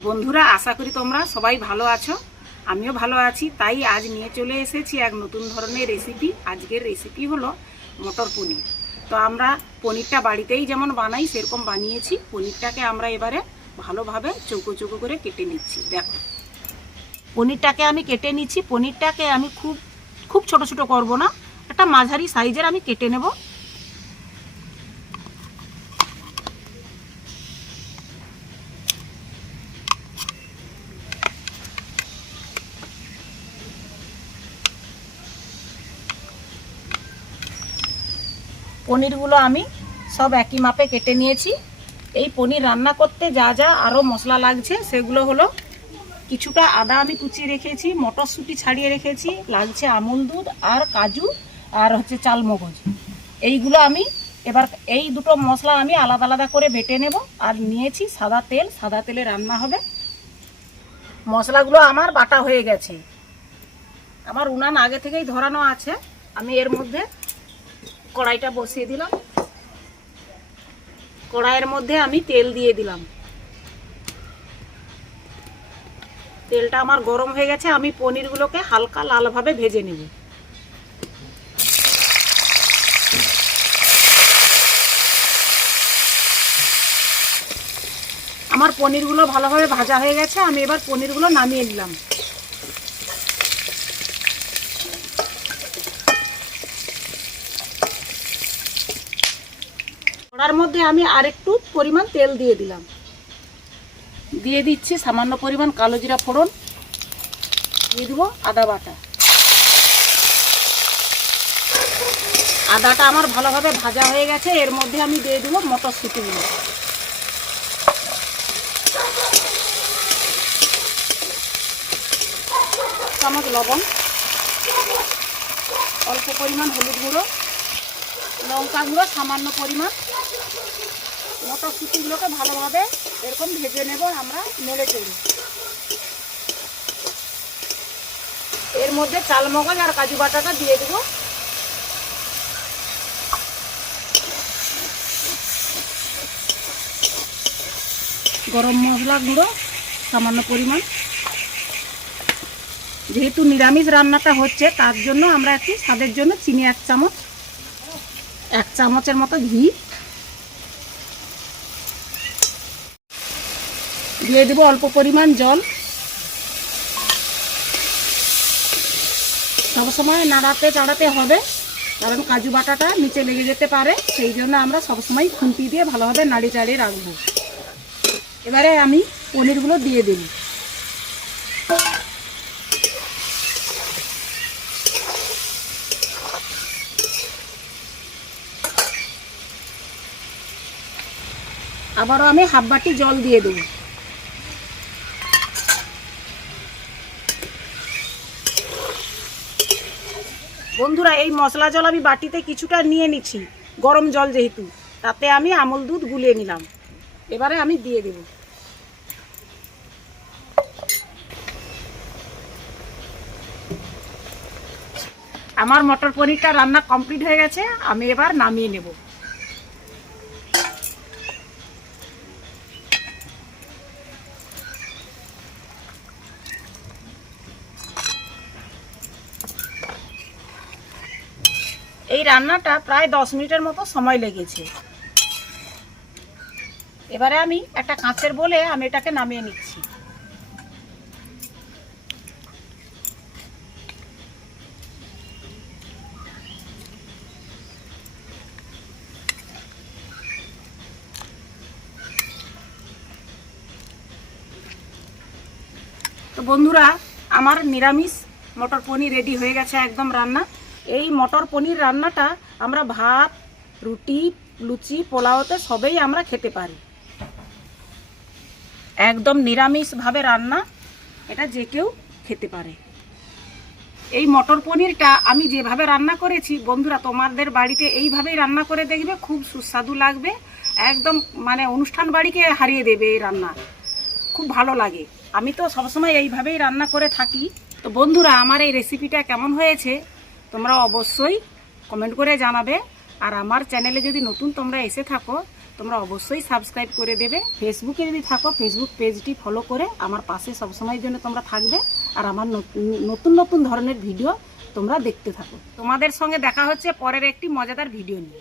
বন্ধুরা, আশা করি তোমরা সবাই ভালো আছো। আমিও ভালো আছি, তাই আজ নিয়ে চলে এসেছি এক নতুন ধরনের রেসিপি আজকের রেসিপি হলো মটর পনির। তো আমরা পনিরটা বাড়িতেই যেমন বানাই, সেরকম বানিয়েছি। পনিরটাকে আমরা এবারে ভালোভাবে চৌকো চৌকো করে কেটে নিচ্ছি। দেখো। পনিরটাকে আমি কেটে নিচ্ছি। পনিরটাকে আমি খুব খুব ছোট ছোট করব না। একটা মাঝারি সাইজের আমি কেটে নেব। পনিরগুলো আমি সব একই মাপে কেটে নিয়েছি। এই পনির রান্না করতে যা যা আরও মশলা লাগছে, সেগুলো হলো কিছুটা আদা আমি কুচিয়ে রেখেছি, মটরশুঁটি ছাড়িয়ে রেখেছি, লাগছে আমুল দুধ আর কাজু আর হচ্ছে চালমগজ। এইগুলো আমি এবার এই দুটো মশলা আমি আলাদা আলাদা করে বেটে নেব আর নিয়েছি সাদা তেল, সাদা তেলে রান্না হবে। মশলাগুলো আমার বাটা হয়ে গেছে। আমার উনান আগে থেকেই ধরানো আছে। আমি এর মধ্যে কড়াইটা বসিয়ে দিলাম। কড়াইয়ের মধ্যে আমি তেল দিয়ে দিলাম। তেলটা আমার গরম হয়ে গেছে, আমি পনিরগুলোকে হালকা লালভাবে ভেজে নেব। আমার পনিরগুলো ভালোভাবে ভাজা হয়ে গেছে, আমি এবার পনিরগুলো নামিয়ে নিলাম। কড়ার মধ্যে আমি আরেকটু পরিমাণ তেল দিয়ে দিলাম। দিয়ে দিচ্ছি সামান্য পরিমাণ কালো জিরা ফোড়ন। দিয়ে দেবো আদা বাটা। আদাটা আমার ভালোভাবে ভাজা হয়ে গেছে। এর মধ্যে আমি দিয়ে দেবো মটরশুঁটিগুলো। চামচ লবণ। অল্প পরিমাণ হলুদ গুঁড়ো। লঙ্কা গুঁড়ো সামান্য পরিমাণ। মটরশুঁটিগুলোকে ভালোভাবে এরকম ভেজে নেব আমরা নেড়ে চেড়ে। এর মধ্যে চালমগজ আর কাজু বাটাটা দিয়ে দেবো। গরম মশলা গুঁড়ো, সামান্য পরিমাণ। যেহেতু নিরামিষ রান্নাটা হচ্ছে, তার জন্য আমরা একটু স্বাদের জন্য চিনি এক চামচ, এক চামচের মতো ঘি। দিয়ে দেবো অল্প পরিমাণ জল। সবসময় নাড়াতে চাড়াতে হবে। কারণ কাজু বাটাটা নিচে লেগে যেতে পারে, সেই জন্য আমরা সবসময় খুন্তি দিয়ে ভালোভাবে নাড়িয়ে চাড়িয়ে রাখব। এবারে আমি পনিরগুলো দিয়ে দিই আবারও আমি হাফ বাটি জল দিয়ে দেবো। বন্ধুরা, এই মশলা জল আমি বাটিতে কিছুটা নিয়ে নিচ্ছি, গরম জল যেহেতু। তাতে আমি আমল দুধ গুলিয়ে নিলাম। এবারে আমি দিয়ে দেব। আমার মটর পনিরটা রান্না কমপ্লিট হয়ে গেছে, আমি এবার নামিয়ে নেব। রান্নাটা প্রায় দশ মিনিটের মতো সময় লেগেছে। এবারে আমি একটা কাঁচের বলে আমি এটাকে নামিয়ে নিচ্ছি। তো বন্ধুরা, আমার নিরামিষ মটর পনির রেডি হয়ে গেছে একদম রান্না। এই মটর পনির রান্নাটা আমরা ভাত, রুটি, লুচি, পোলাওতে সবেই আমরা খেতে পারি। একদম নিরামিষভাবে রান্না এটা যে কেউ খেতে পারে। এই মটর পনিরটা আমি যেভাবে রান্না করেছি, বন্ধুরা তোমাদের বাড়িতে এইভাবেই রান্না করে দেখবে, খুব সুস্বাদু লাগবে। একদম মানে অনুষ্ঠান বাড়িকে হারিয়ে দেবে এই রান্না। খুব ভালো লাগে। আমি তো সবসময় এইভাবেই রান্না করে থাকি। তো বন্ধুরা, আমার এই রেসিপিটা কেমন হয়েছে? তোমরা অবশ্যই কমেন্ট করে জানাবে। আর আমার চ্যানেলে যদি নতুন তোমরা এসে থাকো, তোমরা অবশ্যই সাবস্ক্রাইব করে দেবে। ফেসবুকে যদি থাকো ফেসবুক পেজটি ফলো করে আমার পাশে সবসময়ের জন্য তোমরা থাকবে। আর আমার নতুন নতুন ধরনের ভিডিও তোমরা দেখতে থাকো। তোমাদের সঙ্গে দেখা হচ্ছে পরের একটি মজাদার ভিডিও নিয়ে।